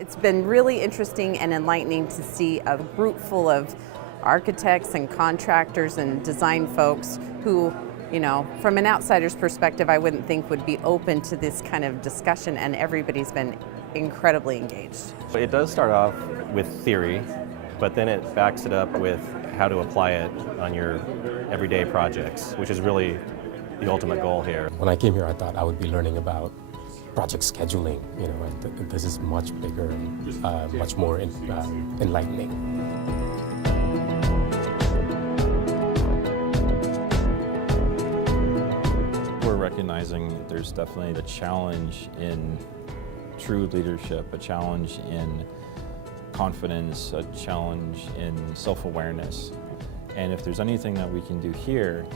It's been really interesting and enlightening to see a group full of architects and contractors and design folks who, from an outsider's perspective, I wouldn't think would be open to this kind of discussion, and everybody's been incredibly engaged. It does start off with theory, but then it backs it up with how to apply it on your everyday projects, which is really the ultimate goal here. When I came here, I thought I would be learning about project scheduling, and this is much bigger and much more enlightening. We're recognizing that there's definitely a challenge in true leadership, a challenge in confidence, a challenge in self-awareness. And if there's anything that we can do here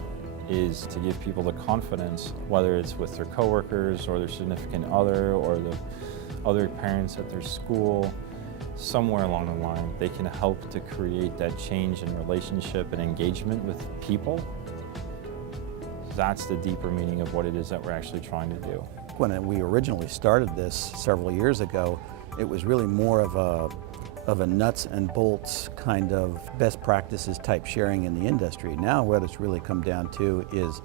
is to give people the confidence, whether it's with their coworkers or their significant other or the other parents at their school, somewhere along the line, they can help to create that change in relationship and engagement with people. That's the deeper meaning of what it is that we're actually trying to do. When we originally started this several years ago, it was really more of a nuts and bolts kind of best practices type sharing in the industry. Now what it's really come down to is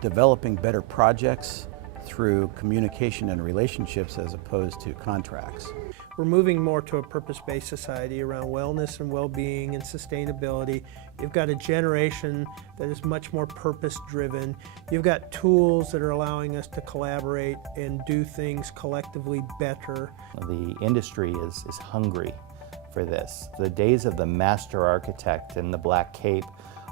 developing better projects through communication and relationships as opposed to contracts. We're moving more to a purpose-based society around wellness and well-being and sustainability. You've got a generation that is much more purpose-driven. You've got tools that are allowing us to collaborate and do things collectively better. The industry is hungry for this. The days of the master architect and the black cape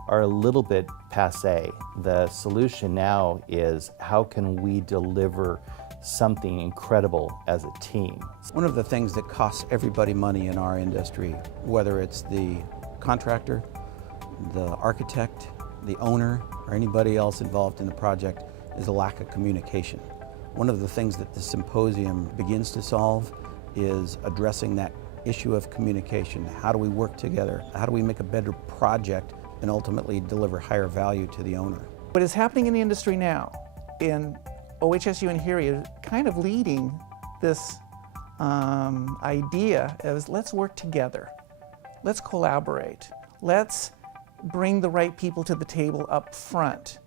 are a little bit passé. The solution now is how can we deliver something incredible as a team. One of the things that costs everybody money in our industry, whether it's the contractor, the architect, the owner, or anybody else involved in the project, is a lack of communication. One of the things that the symposium begins to solve is addressing that issue of communication. How do we work together? How do we make a better project and ultimately deliver higher value to the owner? What is happening in the industry now, in OHSU and HERE is kind of leading this idea of let's work together, let's collaborate, let's bring the right people to the table up front.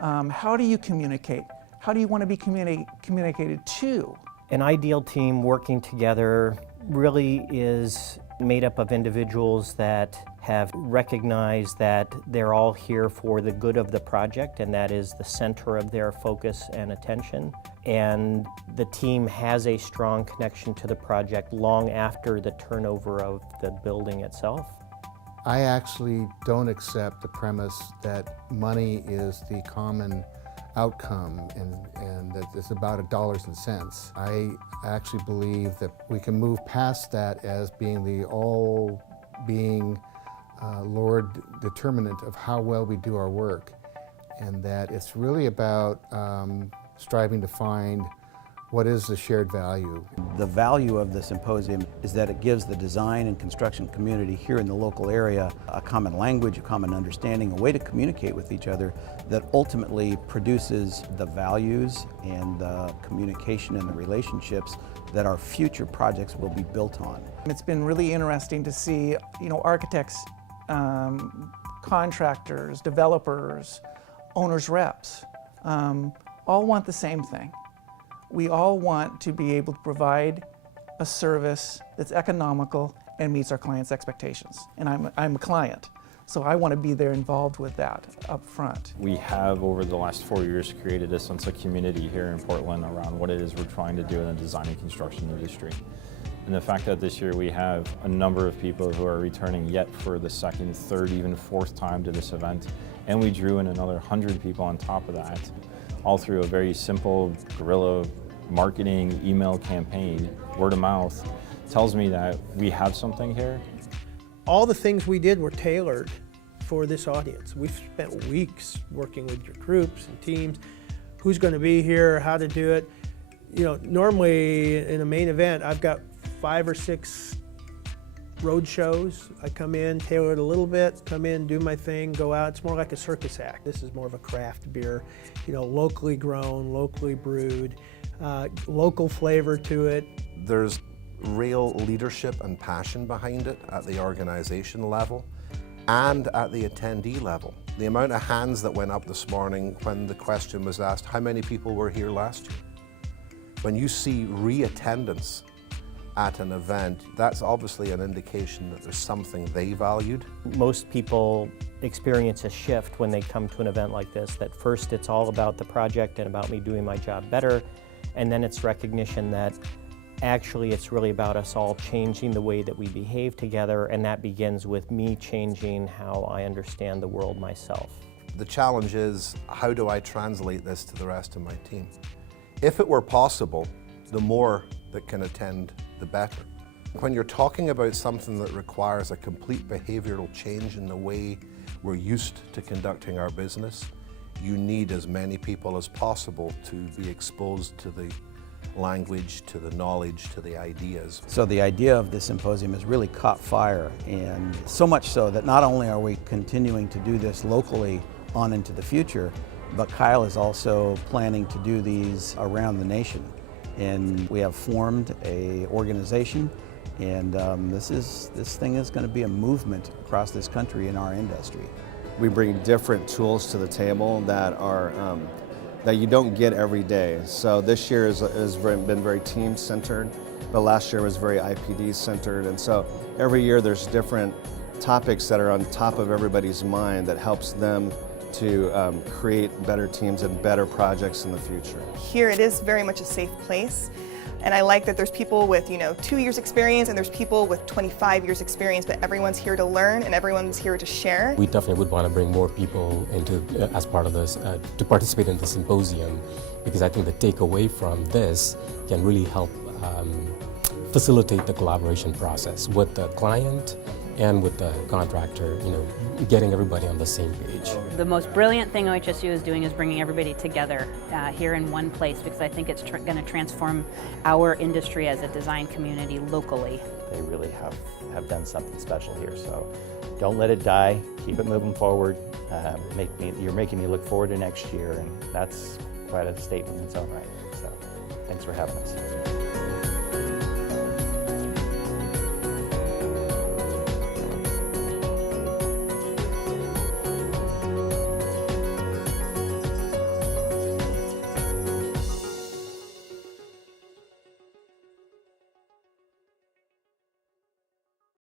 How do you communicate? How do you want to be communicated to? An ideal team working together really is made up of individuals that have recognized that they're all here for the good of the project, and that is the center of their focus and attention. And the team has a strong connection to the project long after the turnover of the building itself. I actually don't accept the premise that money is the common outcome and that it's about dollars and cents. I actually believe that we can move past that as being the all-being Lord determinant of how well we do our work, and that it's really about striving to find what is the shared value. The value of the symposium is that it gives the design and construction community here in the local area a common language, a common understanding, a way to communicate with each other that ultimately produces the values and the communication and the relationships that our future projects will be built on. It's been really interesting to see, architects, contractors, developers, owners' reps, all want the same thing. We all want to be able to provide a service that's economical and meets our clients' expectations. And I'm a client, so I want to be there involved with that up front. We have, over the last 4 years, created a sense of community here in Portland around what it is we're trying to do in the design and construction industry. And the fact that this year we have a number of people who are returning yet for the second, third, even fourth time to this event, and we drew in another 100 people on top of that, all through a very simple guerrilla marketing email campaign, word of mouth, tells me that we have something here. All the things we did were tailored for this audience. We've spent weeks working with your groups and teams, who's going to be here, how to do it. Normally in a main event, I've got 5 or 6 road shows. I come in, tailor it a little bit, come in, do my thing, go out. It's more like a circus act. This is more of a craft beer, locally grown, locally brewed, local flavor to it. There's real leadership and passion behind it at the organization level and at the attendee level. The amount of hands that went up this morning when the question was asked, how many people were here last year? When you see re-attendance at an event, that's obviously an indication that there's something they valued. Most people experience a shift when they come to an event like this, that first it's all about the project and about me doing my job better, and then it's recognition that actually it's really about us all changing the way that we behave together, and that begins with me changing how I understand the world myself. The challenge is, how do I translate this to the rest of my team? If it were possible, the more that can attend, the better. When you're talking about something that requires a complete behavioral change in the way we're used to conducting our business, you need as many people as possible to be exposed to the language, to the knowledge, to the ideas. So the idea of this symposium has really caught fire, and so much so that not only are we continuing to do this locally on into the future, but Kyle is also planning to do these around the nation. And we have formed an organization, and this thing is going to be a movement across this country in our industry. We bring different tools to the table that are that you don't get every day. So this year has been very team-centered, but last year was very IPD-centered. And so every year there's different topics that are on top of everybody's mind that helps them to create better teams and better projects in the future. Here it is very much a safe place, and I like that there's people with 2 years experience and there's people with 25 years experience, but everyone's here to learn and everyone's here to share. We definitely would want to bring more people into as part of this to participate in the symposium, because I think the takeaway from this can really help facilitate the collaboration process with the client and with the contractor, getting everybody on the same page. The most brilliant thing OHSU is doing is bringing everybody together here in one place, because I think it's going to transform our industry as a design community locally. They really have done something special here, so don't let it die. Keep it moving forward. You're making me look forward to next year, and that's quite a statement in its own right. So thanks for having us.